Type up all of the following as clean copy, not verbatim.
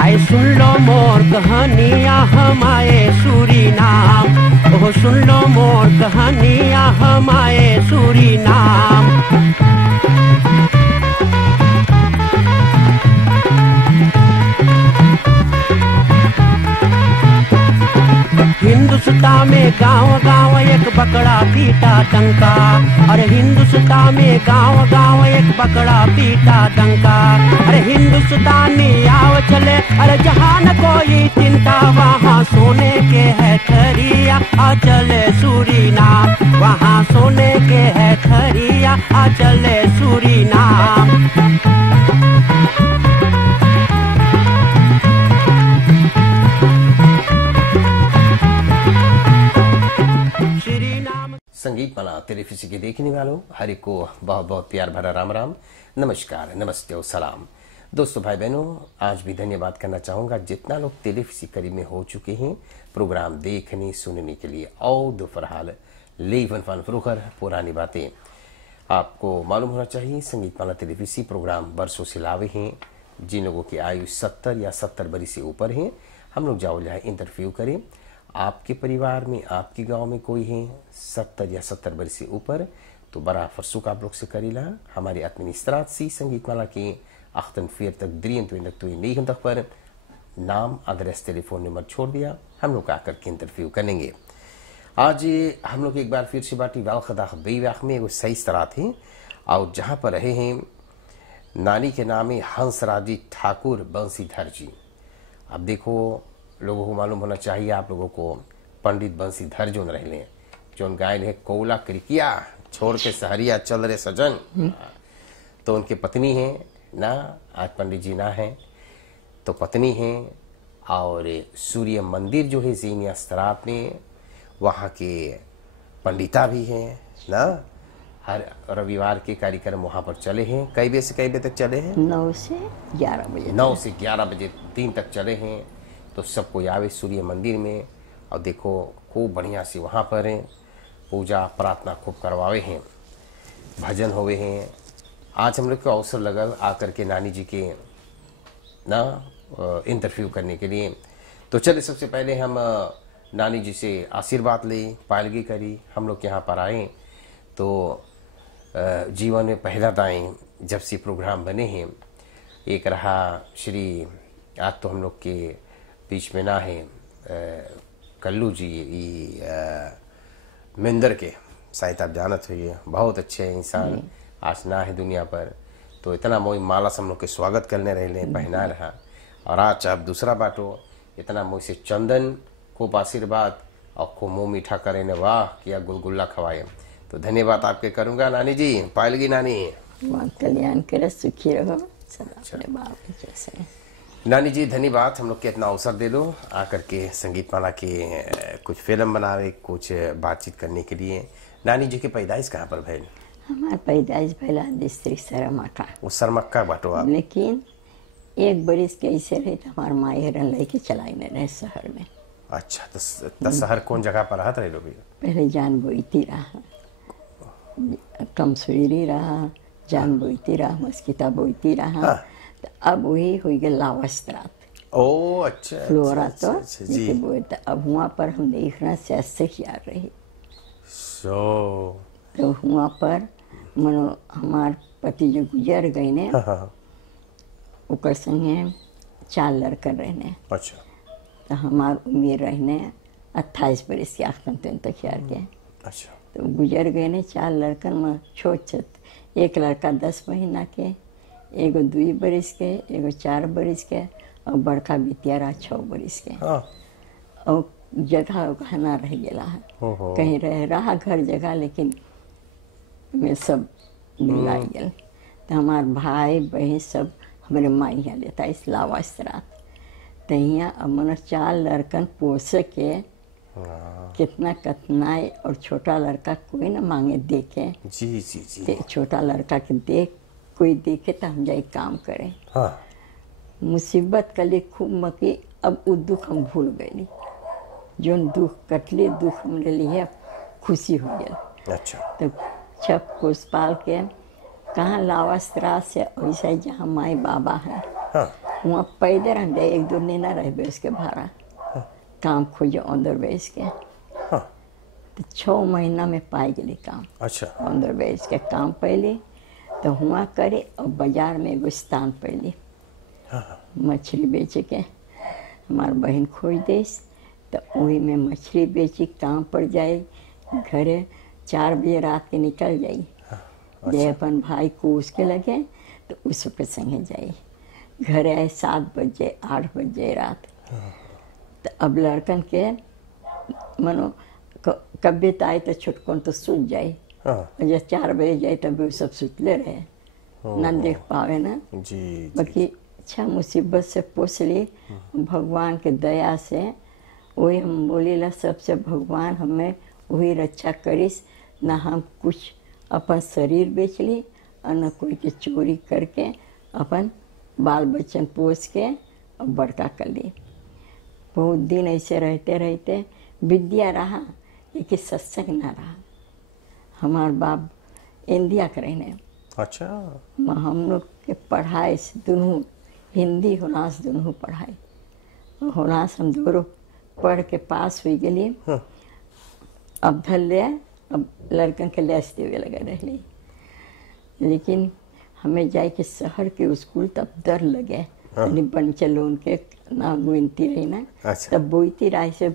आए सुन लो मोर कहानियाँ हम आए सूरीनाम, ओह सुन लो मोर कहानियाँ हम आए सूरीनाम। हिंदुस्तान में गांव गांव एक बकरा पीटा डंका, अरे हिंदुस्तान में गांव गांव एक बकरा पीटा डंका। अरे हिंदुस्तानी आओ चले, अरे जहाँ न कोई चिंता, वहाँ सोने के है खरिया आ चले सूरीनाम, वहाँ सोने के है खरिया आ चले सूरीनाम। संगीत माला टेलीविजन के देखने वालों हर एक को बहुत बहुत प्यार भरा राम राम, नमस्कार, नमस्ते और सलाम। दोस्तों भाई बहनों, आज भी धन्यवाद करना चाहूँगा जितना लोग टेलीविजन करीब में हो चुके हैं प्रोग्राम देखने सुनने के लिए। और दोपहर लेवन फन फ्रोकर पुरानी बातें आपको मालूम होना चाहिए। संगीत माला टेलीविजन प्रोग्राम बरसों से लावे हैं। जिन लोगों की आयु 70 या 70 बरस से ऊपर हैं, हम लोग जाओ जाए इंटरव्यू करें। आपके परिवार में आपके गांव में कोई है 70 या 70 वर्ष से ऊपर, तो बड़ा फरसुक आप लोग से करेला हमारे एडमिनिस्ट्रेट सी संगीत माला के अख्तन फेर तक द्रियन तो नहीं तक पर नाम, एड्रेस, टेलीफोन नंबर छोड़ दिया, हम लोग आकर के इंटरव्यू करेंगे। आज हम लोग एक बार फिर से बाटी वालखदा बेवाक में वो सही तरह थे और जहाँ पर रहे हैं नानी के नाम है हंसराजी ठाकुर बंसीधर जी। अब देखो लोगों को मालूम होना चाहिए, आप लोगों को पंडित बंसीधर जो न रहे जो गायन है कोला क्रिकिया छोड़ के सहरिया चल रहे सजन, तो उनके पत्नी है ना, आज पंडित जी ना है तो पत्नी है। और सूर्य मंदिर जो है जीनिया स्त्राप में, वहाँ के पंडिता भी हैं ना। हर रविवार के कार्यक्रम वहाँ पर चले हैं। कई बजे से कई बजे तक चले हैं? 9 से 11 बजे। 9 से 11 बजे दिन तक चले हैं। तो सबको आवे सूर्य मंदिर में और देखो खूब बढ़िया से वहाँ पर पूजा प्रार्थना खूब करवावे हैं, भजन होवे हैं। आज हम लोग को अवसर लगल आकर के नानी जी के ना इंटरव्यू करने के लिए। तो चलिए सबसे पहले हम नानी जी से आशीर्वाद ले, पायलगी करी। हम लोग यहाँ पर आए तो जीवन में पहला दाएँ जब से प्रोग्राम बने हैं, एक रहा श्री, आज तो हम लोग के बीच में ना है कल्लू जी मिंदर के, शायद आप जानत हुई, बहुत अच्छे इंसान आज ना है दुनिया पर। तो इतना मोई माला से हम लोग के स्वागत करने रहे पहना रहा। और आज आप दूसरा बाटो इतना मोई से चंदन खूब आशीर्वाद और खूब मुँह मीठा करे ने, वाह किया गुलगुल्ला खवाए। तो धन्यवाद आपके करूँगा नानी जी। पायलगी नानी कल्याण करे, सुखी रहो सदा बाप जैसे। नानी जी धन्यवाद, हम लोग के इतना अवसर दे दो आकर के संगीत माला के कुछ फिल्म बनावे, कुछ बातचीत करने के लिए। नानी जी की पैदाइश कहाँ पर भैल? हमार पैदाइश भैला डिस्ट्रिक्ट सरमक्का। वो सरमक्का बाटो आप? लेकिन एक बरिस के ऐसे रहे तो हमार माई हरन लेके चलाई न रहे शहर में। अच्छा, तो शहर कौन जगह पर रहा रहे लोग? पहले जान बोईती रहा, कमसुरी रहा, जान बोईती रहा, मस्किता बोईती रहा। तो अब वही हो गया लावस्त्रात। ओ अच्छा, फ्लोरा अच्छा, तो अच्छा, जी। बोलते अब वहाँ पर हम देखना से अच्छे यार रही। तो वहाँ पर मनो हमार पति जो गुजर गए ने, उकर संगे 4 लड़का रहने। अच्छा। तो हमार उम्र रहने 28 बरस के आखन तक यार के। अच्छा। तो गुजर गए ने 4 लड़कन में छोट, एक लड़का 10 महीना के, एगो 2 बरिस के, एगो 4 बरिस के, और बड़का बिटिया रहा 6 बरिस के। और जगह कहना रह गया है, कहीं रह रहा घर जगह, लेकिन में सब मिला गया। तो हमार भाई बहन सब हमारे माँ यहाँ लेता इस लावास्त्रात। तो यहाँ अब मन 4 लड़कन पोस के कितना कतनाई, और छोटा लड़का कोई ना मांगे देखे। जी जी जी। छोटा लड़का के देख कोई देखे तो हम जाए काम करें। मुसीबत के लिए खूब मकी। अब वो दुख हम भूल गए, जो दुख कटले दुख हमने लिए खुशी हो गया। अच्छा। तो छप पोस पाल के कहाँ लावास्त्रा से वैसा जहाँ माई बाबा है हाँ वहाँ पैदल हम जाए, एक दूर नहीं ना रह बेस के भाड़ा काम खोजो अंदर बेस के। हाँ तो 6 महीना में पाई गई काम अच्छा अंदर बेस के काम पहले तो हुआ करे और बाजार में एगो स्थान पहले हाँ मछली बेचे के हमार बहन खोज देस तो वही में मछली बेची काम पर जाए घरे 4 बजे रात के निकल जाई जे अपन भाई को उसके लगे तो उसके संगे जाई घरे आए 7 बजे 8 बजे रात। तो अब लड़कन के मनो कभी आए तो छुटकन तो सूझ जाए हाँ और जब 4 बजे जाए तब वो सब सुतले रहे ना देख पावे ना जी बाकी अच्छा मुसीबत से पोस ली भगवान के दया से। वही हम बोलेला सबसे भगवान हमें वही रक्षा करिस ना हम कुछ अपन शरीर बेच ली और न कोई के चोरी करके अपन बाल बच्चन पोस के और बड़का कर ली। बहुत दिन ऐसे रहते रहते विद्या रहा लेकिन सत्संग ना रहा। हमार बाप इंडिया के रहने अच्छा हम लोग के पढ़ाई से दोनों हिंदी होनास दोनों पढ़ाई होनास हम दोनों पढ़ के पास हुई गली। हाँ अब धर ले अब लड़कन के लेस देवे लगे रही लेकिन हमें जाए के शहर के स्कूल तब डर लगे बन चलो उनके ना बुनती रही ना अच्छा तब बोईती रही से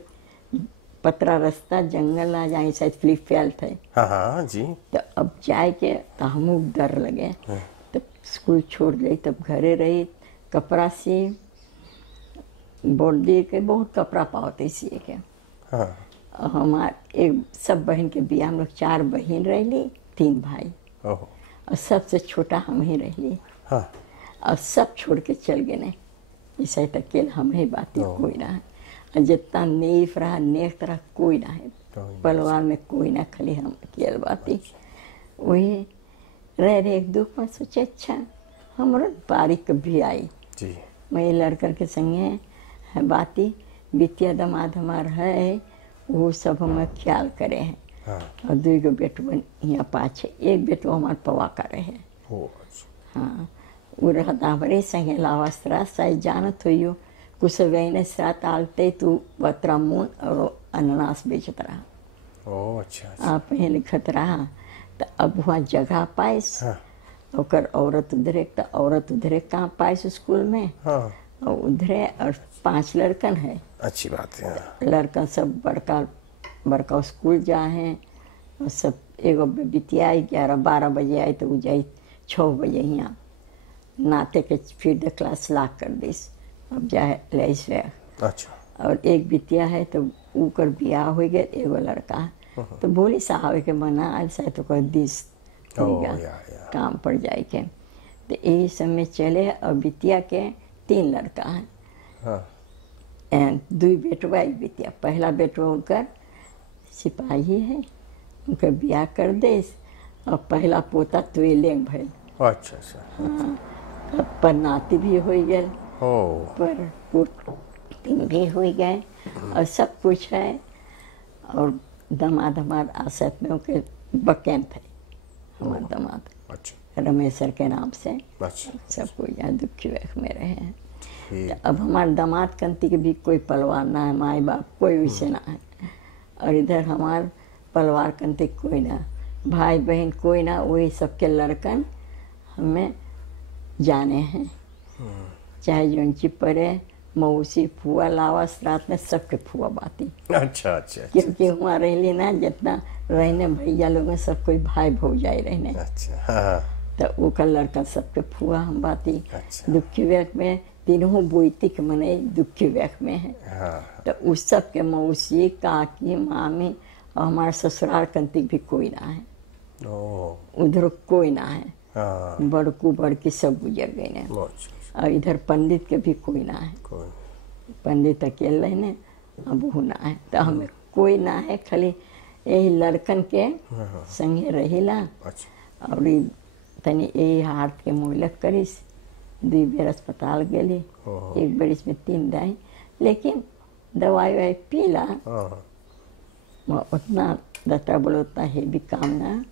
पतरा रास्ता जंगल आ जाए शायद फ्लिप फैल थे। हाँ हाँ जी तो अब जाए के तो हम डर लगे तब स्कूल छोड़ गई तब घरे रही कपड़ा सी बोल के बहुत कपड़ा पाते सिए के। हाँ और हमार एक सब बहन के बिया हम लोग 4 बहन रही 3 भाई ओहो और सबसे छोटा हम ही रही हाँ और सब छोड़ के चल गए ने इसे अकेले हम ही बातें कोई ना है और जितना नेफ रहा नेक तरह कोई ना है परिवार में कोई ना खाली हम अकेले बाती वही रह रहे एक दुख में सोचे अच्छा हमारा बारिक भी आई जी मैं लड़कर के संगे है बाती बिटिया दामाद हमार है वो सब हमें ख्याल करे हैं हाँ और 2 गो बेटवन यहाँ पाछे एक बेटो हमारे पवा करे है। ओ अच्छा हाँ वो रहता हमारे संगे लावास्त्रा शायद जानत हो कुछ वहीने साथ आलते तू बतरा मून और अनानास बेचत रहा ओ अच्छा अच्छा आप ही लिखत रहा। तो अब वहाँ जगह पाइस हाँ और औरत उधरे तो औरत उधरे कहाँ पाइस स्कूल में हाँ और उधरे और 5 लड़कन है अच्छी बात है हाँ। लड़कन सब बड़का बड़का स्कूल जाए हैं और सब एगो बिटिया 11-12 बजे आई तो वो जाई 6 बजे यहाँ नाते के फिर द क्लास ला कर दिस अब जाए लैस अच्छा और एक बिटिया है तो ऊकर बियाह हो गया एगो लड़का है तो बोली साहब के मना आज शायद तो कर दिस या काम पर जाए के तो यही समय चले और बिटिया के 3 लड़का है हाँ 2 बेटवा 1 बिटिया। पहला बेटवा उनकर सिपाही है उनका ब्याह कर दे और पहला पोता तो लेंग भइल अच्छा अच्छा अब पर नाती भी हो गए ओ पर पोती भी हो गए और सब कुछ है। और दामाद हमार आसत में उनके बकेम थे हमार दामाद अच्छा रमेशर के नाम से अच्छा सब कोई यहाँ दुखी वेख में रहे हैं। ठीक तो अब हमारे दामाद कंती के भी कोई परिवार ना है माई बाप कोई वैसे ना है और इधर हमार परिवार कंती कोई ना भाई बहन कोई ना वही सबके लड़कन हमें जाने हैं चाहे जोंची परे मौसी फुआ लावास रात में सबके फुआ बाती अच्छा अच्छा क्योंकि वहाँ रहली ना जितना रहने भैया लोग में सब कोई भाई भौजाई रहने अच्छा हाँ तो ओकर लड़का सबके फुआ हम बाती अच्छा दुखी व्यक में तीनों बोईती के मने दुखी व्यक में है हाँ तो उस सब के मौसी काकी मामी और हमारे ससुराल कंतिक भी कोई ना है ओ उधर कोई ना है हाँ बड़कू बड़की सब गुजर गए ने अच्छा और इधर पंडित के भी कोई ना है कोई पंडित अकेले रहने अब वो ना है तो हमें कोई ना है खाली यही लड़कन के संगे रहिला अच्छा और तनी यही हाथ के मोलक करिस 2 बेर अस्पताल गेली ओहो। 1 बरिस में 3 दाई लेकिन दवाई वाई पीला हाँ उतना डॉक्टर बोले उतना हेवी काम ना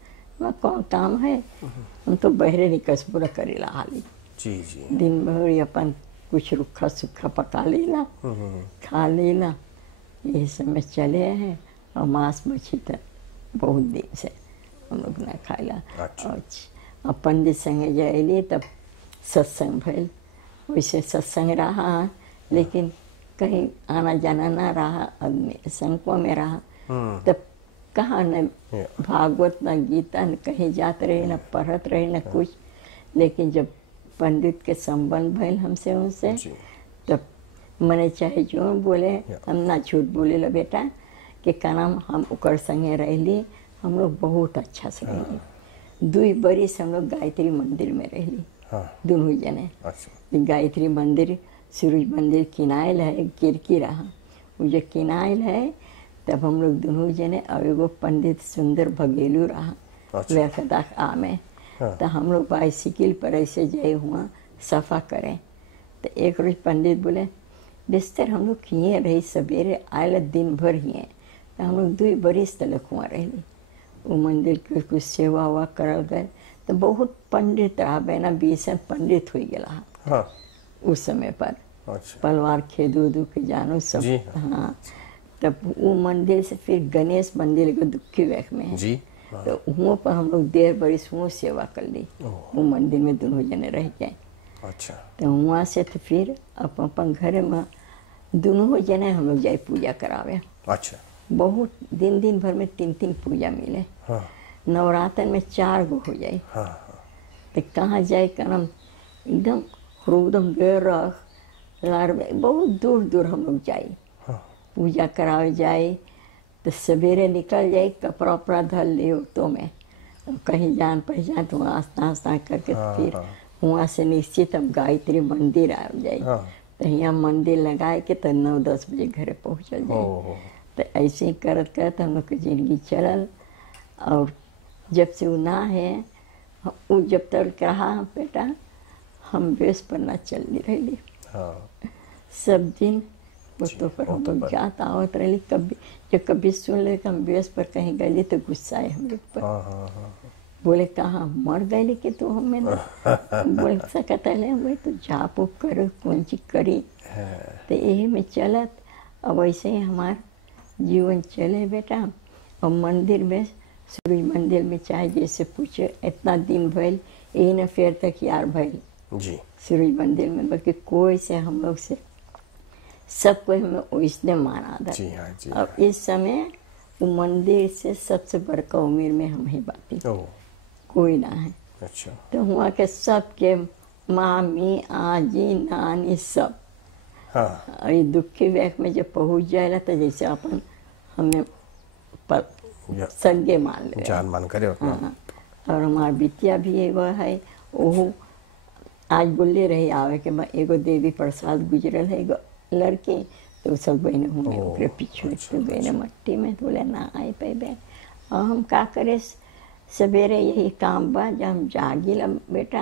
वहाँ कौन काम है, हम तो बहरे निकस पूरा करेला हाली। जी जी। दिन भर अपन कुछ रुखा सुखा पका लेला, खा लेला, यही समय चले हैं। और मांस मछली तो बहुत दिन से हम लोग ना खाएला। अच्छा। और अपन जे संगे जाइली तब सत्संग भइल, वैसे सत्संग रहा, लेकिन कहीं आना जाना ना रहा, आदमी संगों में रहा। तब कहाँ न भागवत न गीता न कहीं जात रहे, न पढ़त रहे, न कुछ। लेकिन जब पंडित के संबंध भइल हमसे उनसे, तब मने चाहे जो बोले, हम ना झूठ बोले ला बेटा, कि का नाम हम ओकर संगे रहली, हम लोग बहुत अच्छा से रहली। 2 बरिस हम लोग गायत्री मंदिर में रहली, दोनों जने। गायत्री मंदिर सूरज मंदिर किनायल है, किरकी रहा, वो जो किनायल है, तब हम लोग दोनों जने। और एगो पंडित सुंदर बघेलू रहा वेखदाख आ में। तो हम लोग बाइसिकल पर ऐसे जाए हुआ सफ़ा करें। तो एक रोज पंडित बोले, बिस्तर हम लोग किए रही, सवेरे आयल दिन भर हिए। तो हम लोग 2 बरिस तलक हुआ रहली। वो मंदिर के कुछ सेवा उवा करल गए। तो बहुत पंडित रहा, बहना 20 पंडित हो गया उस समय पर। पलवार खेदू उदू के जानो सब। हाँ, तब वो मंदिर से फिर गणेश मंदिर के दुखी वेख में है जी। तो वहाँ पर हम लोग 1.5 बरिस वहाँ सेवा कर ली, वो मंदिर में दोनों जने रह गए। अच्छा। तो वहाँ से तो फिर अपन घर में दोनों जने हम लोग जाए पूजा करावे। अच्छा। बहुत दिन भर में 3 पूजा मिले। नवरात्र में 4 गो हो जाए। तो कहाँ जाए करम एकदम गैर बहुत दूर दूर हम लोग जाए पूजा करावे जाए। तो सवेरे निकल जाए, कपड़ा उपड़ा धल ले तो में कहीं जान पहचान, तो वहाँ स्नान करके फिर वहाँ से निश्चित अब गायत्री मंदिर आ जाए। तो यहाँ मंदिर लगाए के तो 9-10 बजे घर पहुँचल जाए। तो ऐसे ही करत करत हम लोग की जिंदगी चलल। और जब से वो ना है, वो जब तक रहा बेटा, हम बेस पर ना चलनी रही। सब दिन तो पर हम लोग जात आवत रही। कभी जब कभी सुन ले कि हम बेस पर कहीं गए तो गुस्सा है हम लोग पर। बोले कहाँ मर गए कि तो हमें ना बोल सकता है, वही तो जाप उप करो, कौन चीज करी। तो यही में चलत। अब वैसे ही हमार जीवन चले बेटा। और मंदिर में, सूरज मंदिर में चाहे जैसे पूछे, इतना दिन भइल, यही न फेर तक यार भइल जी सूरज मंदिर में। बाकी कोई से हम लोग से सब कोई हमें वैसने माना था। जी हाँ, जी। अब इस समय वो मंदिर से सबसे बड़का उम्र में हम ही बाती, कोई ना है। अच्छा। तो वहाँ के सबके मामी आजी नानी सब। हाँ। ये दुखी वेख में जब पहुँच जाएगा तो जैसे अपन हमें संगे मान ले, जान मान करे। हाँ। और हमारी बिटिया भी एगो है, वो आज बोले रही आवे के एगो देवी प्रसाद गुजरल है एगो लड़की। तो सब बहने होंगे पीछे तो गए मट्टी में। तो बोले ना आए पे। और हम का करे, सवेरे यही काम बा, जब हम जागी ला बेटा,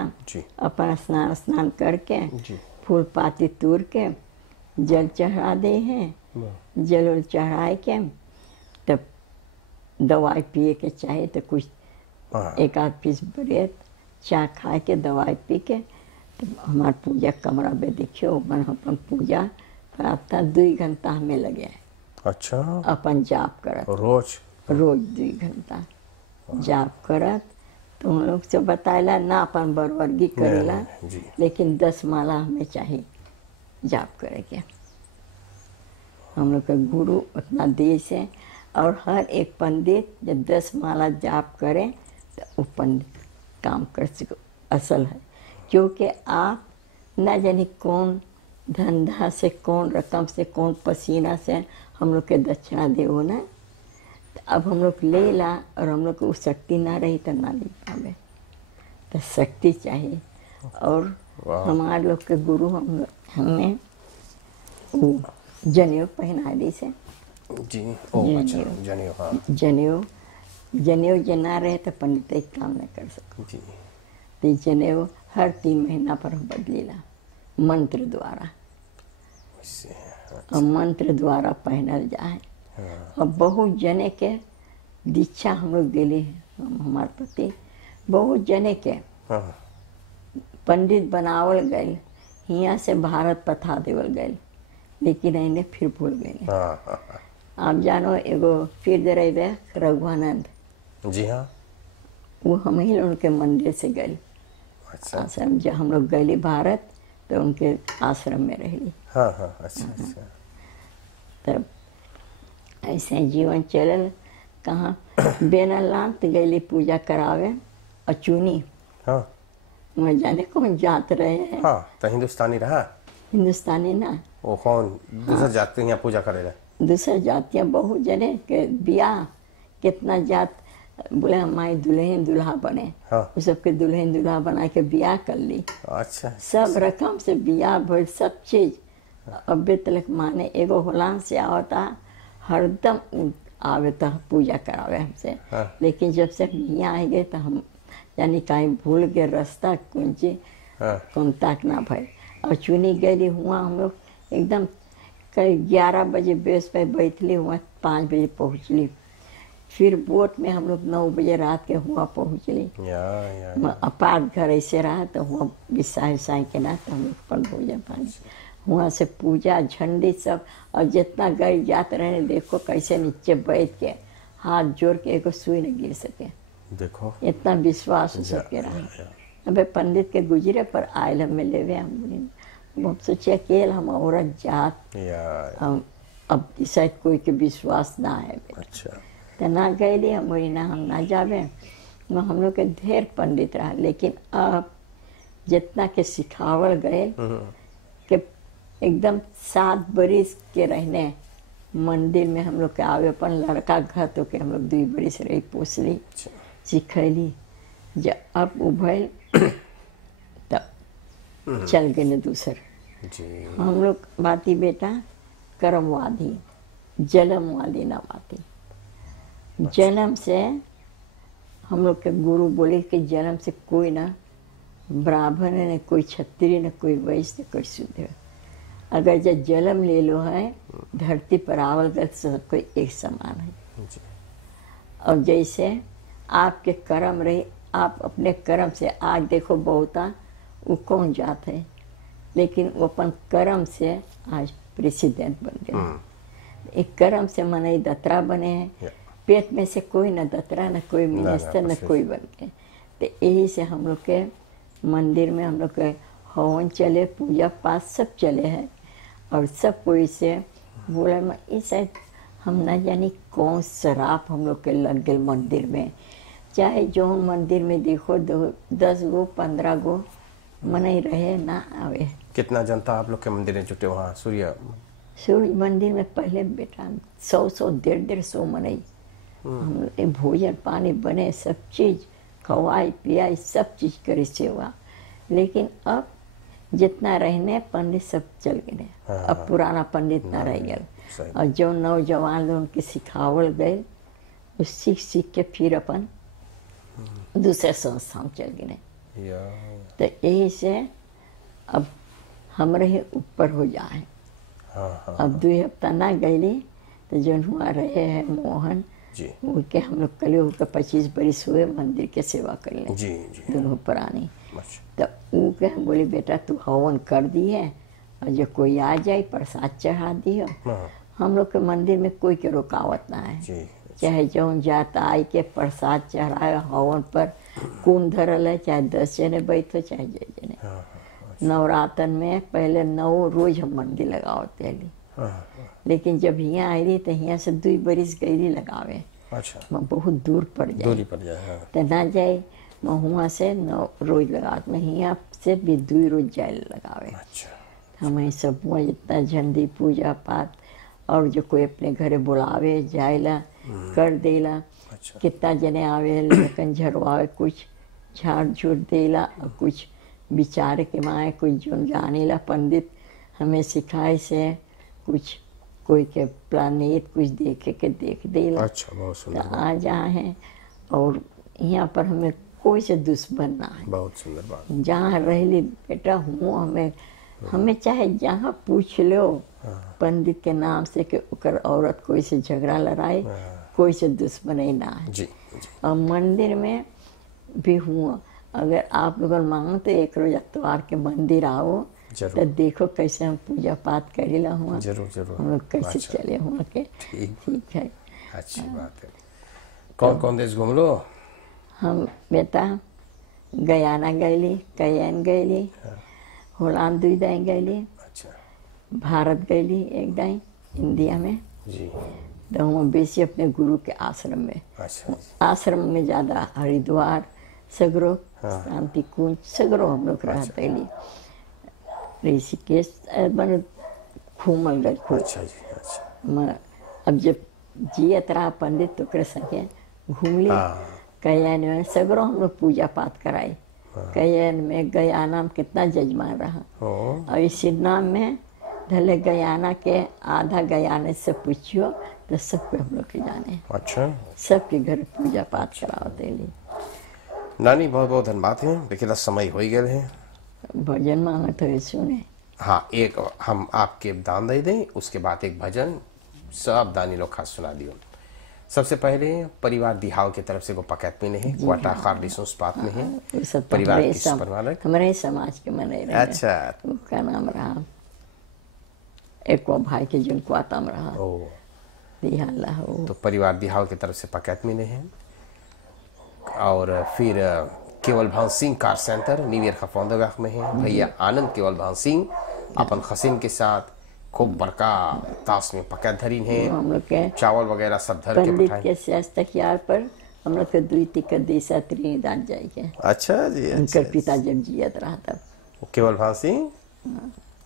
अपन स्नान करके फूल पाती तोड़ के जल चढ़ा दे हैं। जल चढ़ाए के तब दवाई पिए के चाहे तो कुछ 1-8 पीस ब्रेड चाय खा के दवाई पी के हमार पूजा कमरा में देखियो अपन पूजा प्रार्थना 2 घंटा हमें लगे। अच्छा। अपन जाप करत रोज 2 घंटा जाप करत। तो हम लोग से बताएला ना अपन बरवर्गी करेला, लेकिन 10 माला हमें चाहिए जाप करे के। हम लोग का गुरु उतना देश है। और हर एक पंडित जब 10 माला जाप करे तो वो पंडित काम कर सको असल है। क्योंकि आप न जाने कौन धंधा से, कौन रकम से, कौन पसीना से हम लोग के दक्षिणा देवो ना। तो अब हम लोग ले ला और हम लोग को शक्ति ना रही तो ना ले पावे। तो शक्ति चाहिए। और हमारे लोग के गुरु हमें वो जनेऊ पहना दी से जी। जनेऊ, हाँ। जनेऊ जना रहे तो पंडित एक काम नहीं कर सकते। तो जनेऊ हर 3 महीना पर हम बदलीला मंत्र द्वारा। और मंत्र द्वारा पहनल जाए। और बहुत जने के दीक्षा हम लोग दिली है। हमार पति बहुत जने के हाँ पंडित बनावल गए, हियाँ से भारत पठा देवल गए, लेकिन इन्हें फिर भूल गए। हाँ हाँ हाँ। आप जानो एगो फिर दे रहे रघुआनंद, जी हाँ। वो हम ही उनके मंदिर से गए अच्छा आश्रम। जब हम लोग गए भारत तो उनके आश्रम में रही। हाँ हाँ। अच्छा अच्छा। तब ऐसे जीवन चलल। कहाँ बेनलांत गईली पूजा करावे और चुनी हाँ मैं जाने कौन जात रहे हैं। हाँ। तो हिंदुस्तानी रहा हिंदुस्तानी ना, वो कौन दूसरा जाति यहाँ पूजा करेला? दूसर जातियाँ बहुत जने के बियाह कितना जात बोले हमारी दुल्हन दूल्हा बने। हाँ। वो सबके दुल्हन दूल्हा बना के बियाह कर ली। अच्छा सब रकम से बियाह भर सब चीज अबे तलक माने। एगो होलान से आवता हरदम आवे तो पूजा करावे हमसे। हाँ। लेकिन जब से यहाँ आ गए तो हम यानी कहीं भूल गए रास्ता कुंजी हाँ कांटेक्ट ना भय। और चुनी गई हुआ हम लोग एकदम कई 11 बजे बेस पे बैठली हुआ, 5 बजे पहुँचली। फिर बोट में हम लोग 9 बजे रात के हुआ पहुँचली। या अपार्ट घर ऐसे रहा तो हुआ बिसाई साई के ना तो हम लोग अपन भोजन पानी वहाँ से पूजा झंडी सब। और जितना गई जाते रहे देखो कैसे नीचे बैठ के हाथ जोड़ के एगो सुई न गिर सके, देखो इतना विश्वास हो सके रहा। अबे पंडित के गुजरे पर आयल हमें लेवे हम सोचे अकेले हम औरत जात या हम अब शायद कोई के विश्वास ना है। अच्छा तो ना गए हम बोली ना हम ना जावे। हम लोग के ढेर पंडित रहा, लेकिन अब जितना के सिखावल गए कि एकदम 7 बरिस के रहने मंदिर में हम लोग के आवे। अपन लड़का घर तो के हम लोग 2 बरिस रही पोसली सिखैली। जब अब उभल तब चल गए दूसर। जी हम लोग बाती बेटा कर्मवादी जन्मवादी ना बाती। जन्म से हम लोग के गुरु बोले कि जन्म से कोई ना ब्राह्मण है, न कोई क्षत्रिय, न कोई वैश्य, न कोई शूद्र। अगर जब जन्म ले लो है धरती पर आवल गए तो सब कोई एक समान है। जी और जैसे आपके कर्म रहे, आप अपने कर्म से आज देखो बहुता वो कौन जात है, लेकिन वो अपन कर्म से आज प्रेसिडेंट बन गए। एक कर्म से मनई दतरा बने हैं। पेट में से कोई न दतरा, न कोई मिनिस्टर, न कोई बन गए। तो यही से हम लोग के मंदिर में हम लोग के हवन चले, पूजा पाठ सब चले हैं। और सब कोई से बोला मैं इस हम न जानी कौन शराब हम लोग के लग गए मंदिर में। चाहे जो मंदिर में देखो 10 गो 15 गो मन ही रहे ना आवे। कितना जनता आप लोग के मंदिर में जुटे वहाँ सूर्य मंदिर में पहले बेटा 100 150 मनई। हम लोग भोजन पानी बने सब चीज खवाई पियाई सब चीज करे सेवा। लेकिन अब जितना रहने पंडित सब चल गए। अब पुराना पंडित ना रह गए। और जो नौजवान लोग के सिखावल गए वो सीख सीख के फिर अपन दूसरे संस्थान चल गए। तो यही से अब हमरे ही ऊपर हो जाए। अब 2 हफ्ता ना गईली तो जो हुआ रहे हैं मोहन वो के हम लोग कल के 25 बरिस हुए मंदिर के सेवा कर ले दोनों पुरानी। तो वो के हम बोले बेटा तू हवन कर दी है और जो कोई आ जाए प्रसाद चढ़ा दियो। हम लोग के मंदिर में कोई के रुकावट ना है। चाहे जो जाता आई के प्रसाद चढ़ाए हवन पर कौन धरल है, चाहे 10 जने बैठो चाहे 6 जने। नवरात्र में पहले 9 रोज हम मंदिर लगावते ली। लेकिन जब यहाँ आई रही तो यहाँ से 2 बरिस गईली लगावे। अच्छा बहुत दूर पड़ जाए तो ना जाए मैं वहाँ से 9 रोज लगा मैं यहाँ से भी 2 रोज जाए लगावे। हमें सब वहाँ जितना झंडी पूजा पाठ और जो कोई अपने घरे बुलावे जाएला कर देला। कितना जने आवे लेकिन झरवावे कुछ झाड़ झूठ देला और कुछ विचार के माए कुछ जो जाने ला पंडित हमें सिखाए से कुछ कोई के प्लानेट कुछ देखे के देख देला। अच्छा बहुत सुंदर। तो आ जाए हैं और यहाँ पर हमें कोई से दुश्मन ना है। बहुत सुंदर बात। जहाँ रहली बेटा हूँ हमें चाहे जहाँ पूछ लो पंडित के नाम से कि उकर औरत कोई से झगड़ा लड़ाई कोई से दुश्मन ही ना है। जी और मंदिर में भी हुआ। अगर आप लोग मांगो तो एक रोज अतवार के मंदिर आओ तो देखो कैसे हम पूजा पाठ करेला हुआ। जरूर जरूर। हम लोग कैसे चले हुआ के। ठीक है, अच्छी बात है। कौन कौन देश घूम लो? हम बेटा गयाना गईली, कयन गईली, होलैंड 2 दिन गईली, अच्छा, भारत गईली 1 दिन इंडिया में जी। तो हम बेसी अपने गुरु के आश्रम में। अच्छा, आश्रम में ज़्यादा हरिद्वार सगरो, शांति कुंज सगरो हम लोग रहते ली। ऋषिकेश बन घूमल गए खूब। अच्छा जी, अच्छा। अब जब जियत रहा पंडित तो कर सके घूम लिए। कयन में सगरो हम लोग पूजा पाठ कराई। कयन में गयाना में कितना जजमान रहा, और इस नाम में धले गयाना के आधा गयाने से पूछियो तो सबके हम लोग के जाने। अच्छा, सबके घर पूजा पाठ कराते ली। नानी बहुत बहुत धन्यवाद है। देखिए समय हो गए हैं, भजन मांगा तो सुने। हाँ, एक हम आपके दान दे दें, उसके बाद एक भजन सब दानी लोग खास सुना दियो। सबसे पहले परिवार दिहाव की तरफ से को पकैत में है, क्वाटा खारलिसों बात में है। परिवार किस परिवार? हमारे समाज के मने रहे। अच्छा, उसका नाम रहा एक भाई के जिन क्वाटा में रहा दिहाला हो। तो परिवार दिहाव की तरफ से पकैत में है। और फिर केवल भान सिंह कार सेंटर न्यूयर खफौंदगाह में है। भैया आनंद केवल भान सिंह अपन खसीन के साथ खूब बड़का ताश में पका धरीन है। हम लोग के चावल वगैरह सब धर के पंडित के शास्त्र यार पर हम लोग के 2 टिका देसा त्रिदान जाएंगे। अच्छा जी, उनके पिता जब जियत रहा तब केवल भान सिंह।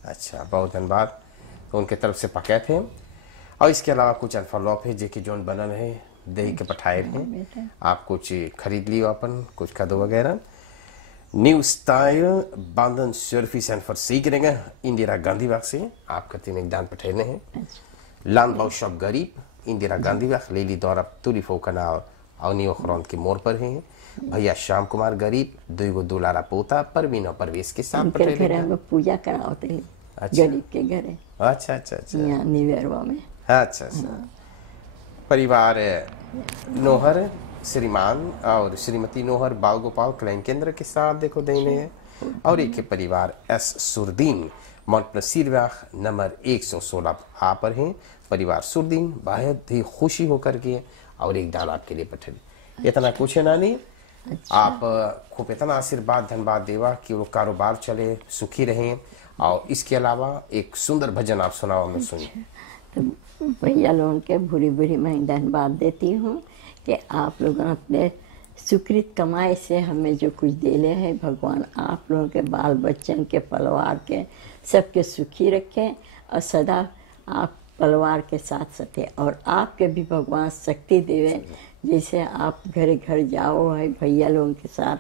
अच्छा, बहुत धन्यवाद। तो उनके तरफ से पका थे। और इसके अलावा कुछ अनफॉलोप है जो कि जोन बनल है दही के पठाए हैं। आप कुछ खरीद लियो अपन कुछ कदो वगैरह। न्यू स्टाइल बांधन सर्विस एंड फॉर सीकरेंगे इंदिरा गांधी बाग से आप कहते हैं दान पठाने हैं। लान बाउ शॉप गरीब इंदिरा गांधी बाग लेली दौरा तुलिफो कनाव अवनी ओखरौंद के मोड़ पर हैं। भैया श्याम कुमार गरीब 2 दुलारा पोता परवीन और परवेश के साथ पठाने हम लोग पूजा कराते हैं। अच्छा, गरीब के घरे। अच्छा अच्छा अच्छा, यहाँ न्यूयॉर्क में। अच्छा अच्छा। परिवार नोहर श्रीमान और श्रीमती नोहर बाल गोपाल क्लाइन केंद्र के साथ देखो देने हैं। और एक परिवार एस सुरदीन मॉन्टप्लसीरवाख नंबर 116 आ पर हैं। परिवार सुरदीन बहुत ही खुशी होकर के और एक दान आपके लिए पठे। इतना कुछ है नानी। अच्छा। आप खूब इतना आशीर्वाद धन्यवाद देवा कि वो कारोबार चले सुखी रहें। और इसके अलावा एक सुंदर भजन आप सुनाओ, मैं सुनिए। तो भैया लोगों के बुरी बुरी मैं धन्यवाद देती हूँ कि आप लोग अपने सुकृत कमाई से हमें जो कुछ देले हैं भगवान आप लोगों के बाल बच्चन के परिवार के सबके सुखी रखें और सदा आप परिवार के साथ सके। और आपके भी भगवान शक्ति देवे, जैसे आप घर घर जाओ है भैया लोगों के साथ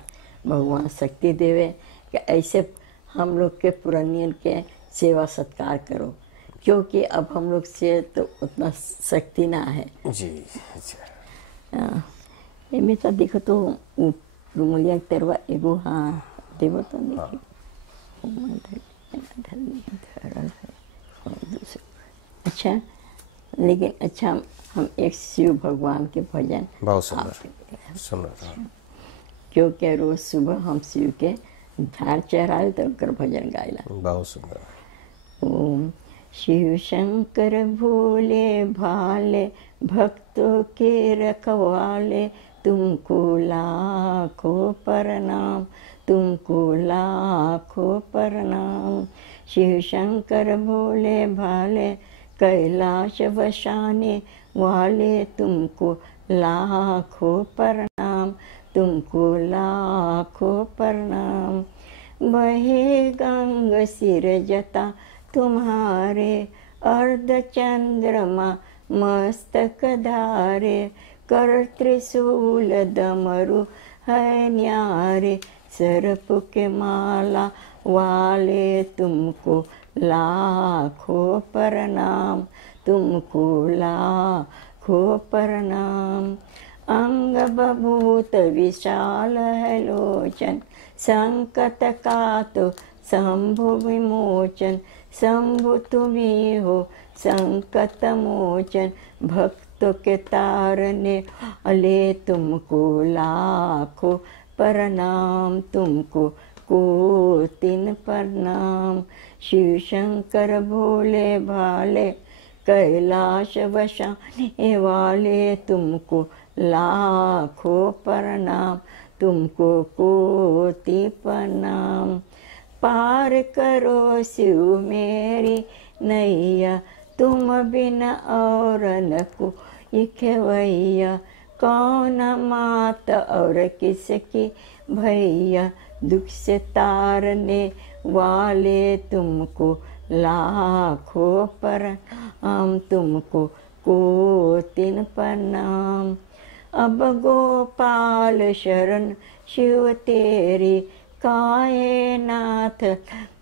भगवान शक्ति देवे कि ऐसे हम लोग के पुरानियन के सेवा सत्कार करो, क्योंकि अब हम लोग से तो उतना शक्ति ना है जी। ये में तो देखो तो रुमलिया तेरवा एगो। हाँ देखो तो देखिए अच्छा, लेकिन अच्छा हम एक शिव भगवान के भजन बहुत सुंदर सुंदर, क्योंकि रोज सुबह हम शिव के धार चढ़ाए तो उनकर भजन गायला। बहुत सुंदर। ओम शिव शंकर भोले भाले भक्तों के रखवाले तुमको लाखों प्रणाम, तुमको लाखों प्रणाम। शिव शंकर भोले भाले कैलाश बसाने वाले तुमको लाखों प्रणाम, तुमको लाखों प्रणाम। बहे गंग सिर जता तुम्हारे अर्ध चंद्रमा मस्तक धारे, कर त्रिशूल डमरू है न्यारे, सर्प के माला वाले तुमको लाखों प्रणाम, तुमको लाखों प्रणाम। अंग बभूत विशाल है लोचन, संकट का तो शंभु विमोचन, शंभु तुम्ही हो संकट मोचन। भक्त भक्तों के तारने अले तुमको लाखों प्रणाम, तुमको कोटिन प्रणाम। शिव शंकर भोले भाले कैलाश बसाने वाले, तुमको लाखों प्रणाम, तुमको कोटि प्रणाम। पार करो शिव मेरी नैया, तुम बिना और न कोई खेवैया। कौन मात और किसकी भैया, दुख से तारने वाले तुमको लाखों प्रणाम, तुमको कोटिन प्रणाम। अब गोपाल शरण शिव तेरी, कायनाथ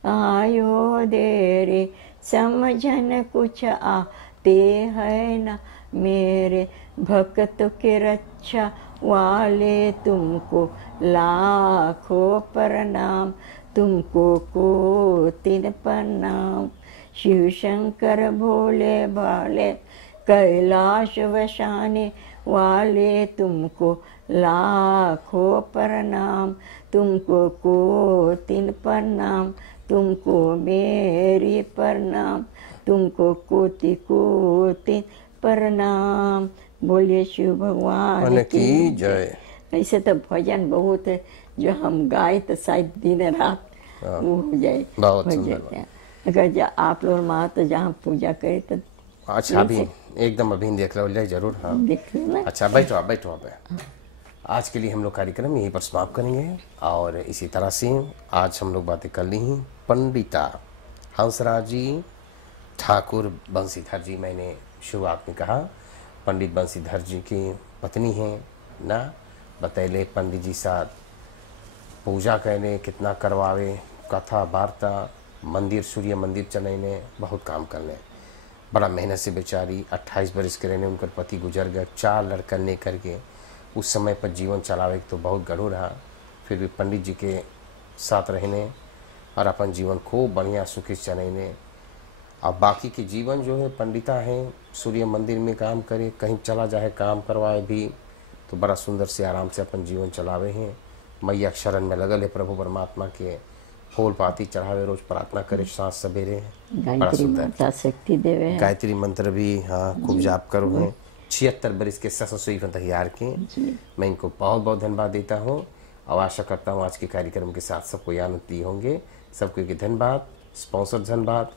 आयो देरे। समझन कुछ आते है ना मेरे, भक्त की रक्षा वाले तुमको लाखों प्रणाम, तुमको कोटिन प्रणाम। शिव शंकर भोले भाले कैलाश बसाने वाले, तुमको लाखों प्रणाम, तुमको कोटिन प्रणाम, तुमको मेरी प्रणाम, तुमको कोटि कोटि प्रणाम। बोलिए शिव भगवान की जय। ऐसे तो भजन बहुत है जो हम गाए तो शायद दिन रात वो हो जाए। अगर आप लोग माँ तो जहाँ पूजा करे तो अच्छा अभी एकदम अभी देख लो जाए जरूर। हाँ देख लो ना। अच्छा बैठो आप बैठो आप। आज के लिए हम लोग कार्यक्रम यहीं पर समाप्त करेंगे और इसी तरह से आज हम लोग बातें कर ली हैं पंडिता हंसराज जी ठाकुर बंसीधर जी। मैंने शुरुआत में कहा पंडित बंसीधर जी की पत्नी हैं ना, बतैले पंडित जी साथ पूजा करने कितना करवावे, कथा वार्ता मंदिर सूर्य मंदिर चलने बहुत काम करने, बड़ा मेहनत से बेचारी 28 बरस के रहने उनकर पति गुजर गए, 4 लड़कन ले करके उस समय पर जीवन चलावे तो बहुत गढ़ू रहा, फिर भी पंडित जी के साथ रहने और अपन जीवन खूब बढ़िया सुखी चलने। अब बाकी के जीवन जो है पंडिता हैं सूर्य मंदिर में काम करे, कहीं चला जाए काम करवाए भी तो बड़ा सुंदर से आराम से अपन जीवन चलावे हैं। मैया शरण में लगल है, प्रभु परमात्मा के फूल पाती चढ़ावे, रोज प्रार्थना करे सांझ सवेरे, बड़ा सुंदर शक्ति देवे। गायत्री मंत्र भी हाँ खूब जाप करो हैं। 76 बरस के ससुई तैयार के मैं इनको बहुत बहुत धन्यवाद देता हूँ और आशा करता हूँ आज के कार्यक्रम के साथ सबको आनंद दिए होंगे। सबको के धन्यवाद, स्पॉन्सर धन्यवाद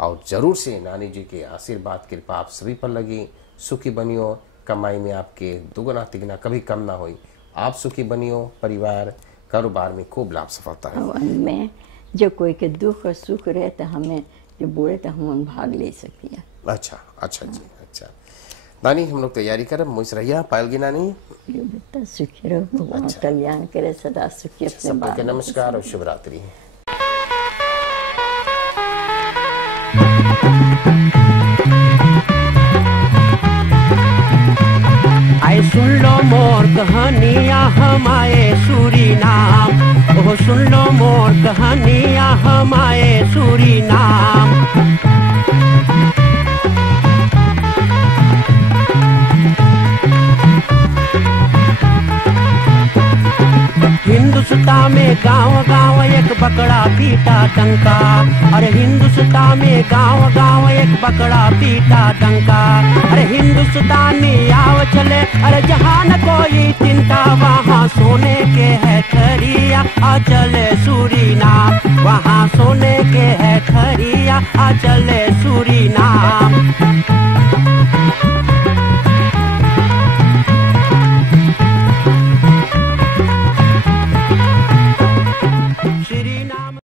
और जरूर से नानी जी के आशीर्वाद कृपा आप सभी पर लगी। सुखी बनियो, कमाई में आपके दुगना तिगना कभी कम ना हो, आप सुखी बनियो, परिवार कारोबार में खूब लाभ सफलता है। में जो कोई के दुख और सुख रहे तो हमें जो बोले तो हम भाग ले सकती है। अच्छा अच्छा जी अच्छा नानी हम लोग तैयारी करें मुझ रहिया पायलगी नानी बेटा सुखी रहो, भगवान कल्याण करे सदा सुखी। सबको नमस्कार और शुभ रात्रि। आए सुन लो मोर कहानियाँ हम आए सूरीनाम, ओह सुन लो मोर कहानियाँ हम आए सूरीनाम। हिंदुस्तान में गांव गांव एक बकरा पीटा डंका, अरे हिंदुस्तान में गांव गांव एक बकरा पीटा डंका। अरे हिंदुस्तानी आव चले, अरे जहाँ न कोई चिंता, वहाँ सोने के है खरिया आ चले सूरीनाम, वहाँ सोने के है खरिया आ चले सूरीनाम।